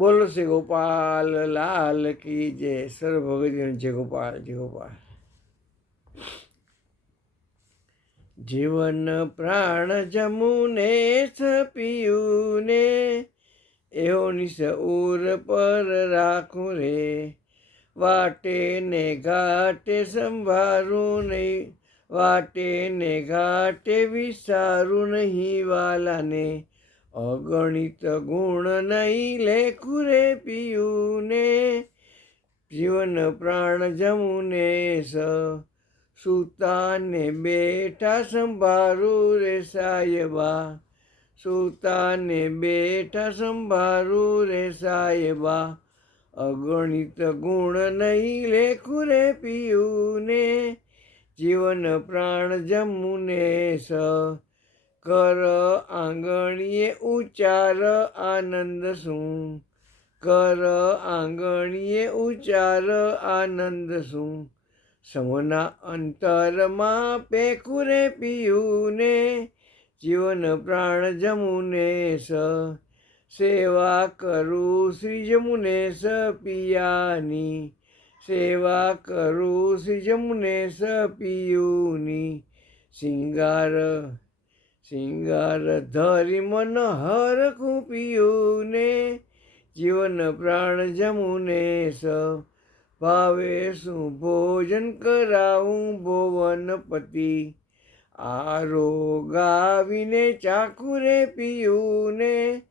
બોલો શ્રી ગોપાલ, લાલ કી જય. સર્વ ભગત જય ગોપાલ જય ગોપાલ. જીવન પ્રાણ જમુને પીયુને એવો નિસ ઉર પર રાખું રે. વાટે ને ઘાટે સંભારું નહીં વાટે ને ઘાટે વિસારું નહીં વાલાને. અગણિત ગુણ નહીં લેખું રે પીયુને, જીવન પ્રાણ જમુને સ. સુતાને બેઠા સંભારું રે સાયબા. સુતાને બેઠા સંભારું રે સાયબા. અગણિત ગુણ નહીં લેખું રે પીયુને, જીવન પ્રાણ જમુને સ. કર આંગણીએ ઉચ્ચાર આનંદ શું? કર આંગણીએ ઉચ્ચાર આનંદ શું? સમના અંતરમાં પેકુરે પીયુને, જીવન પ્રાણ જમુને સ. સેવા કરું શ્રી જમુને સ પિયાની. સેવા કરું શ્રી જમુને સ પિયુની. શિંગાર શિંગાર ધરી મન હર ને જીવન પ્રાણ જમુને સ. ભાવે શું ભોજન કરાવું ભુવનપતિ? આરોગાવીને ચાકુરે પીયુને,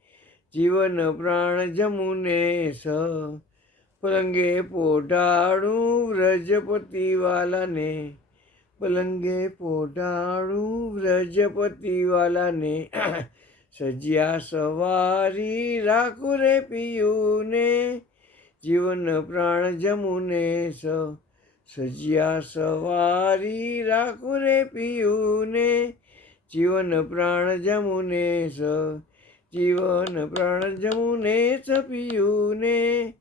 જીવન પ્રાણ જમુને સ. પલંગે પોઢાડું વ્રજપતિ વાલાને પલંગે પોઢાણું વ્રજપતિવાલાને સજ્યા સવારી રાખું રે પિયુને. જીવન પ્રાણ જમુને સ, સજ્યા સવારી રાખું રે પિયુને. જીવન પ્રાણ જમુને સ, જીવન પ્રાણ જમુને સ પિયુને.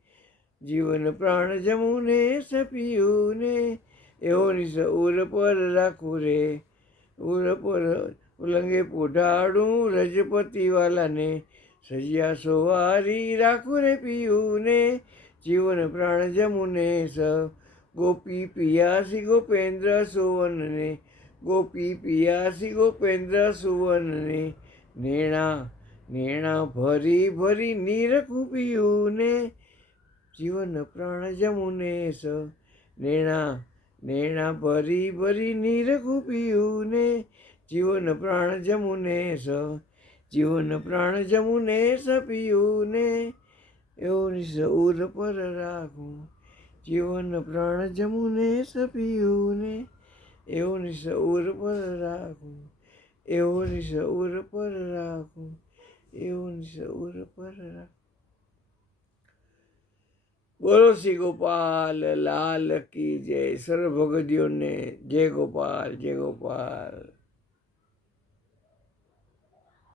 જીવન પ્રાણ જમુને સ પિયુને. એવો નિશ ઉર પર રાખું રે ઉર પર ઉલંગે પોઢાડું રજપતિવાલાને, સજ્યા સોવારી રાખું રે પીયુને જીવન પ્રાણ જમુને સ, ગોપી પિયાસી ગોપેન્દ્ર સુવનને, ગોપી પિયાસી ગોપેન્દ્ર સુવનને, નેણા નેણા ભરી ભરી નીરખું પીયુને જીવન પ્રાણ જમુને સ, નેણા નેણા ભરી ભરી નીરખું પીયુને જીવન પ્રાણ જમુને સ, જીવન પ્રાણ જમુને સ પીયુને. એવો એવું ઉર પર રાખું, જીવન પ્રાણ જમુને સ પીયુને. એવો નિશ ઉર પર રાખું, એવો ઉર પર રાખું, એવું ઉર પર રાખું. બોલો શ્રી ગોપાલ લાલ કી જય. સર્વ ભગદીઓને જય ગોપાલ જય ગોપાલ.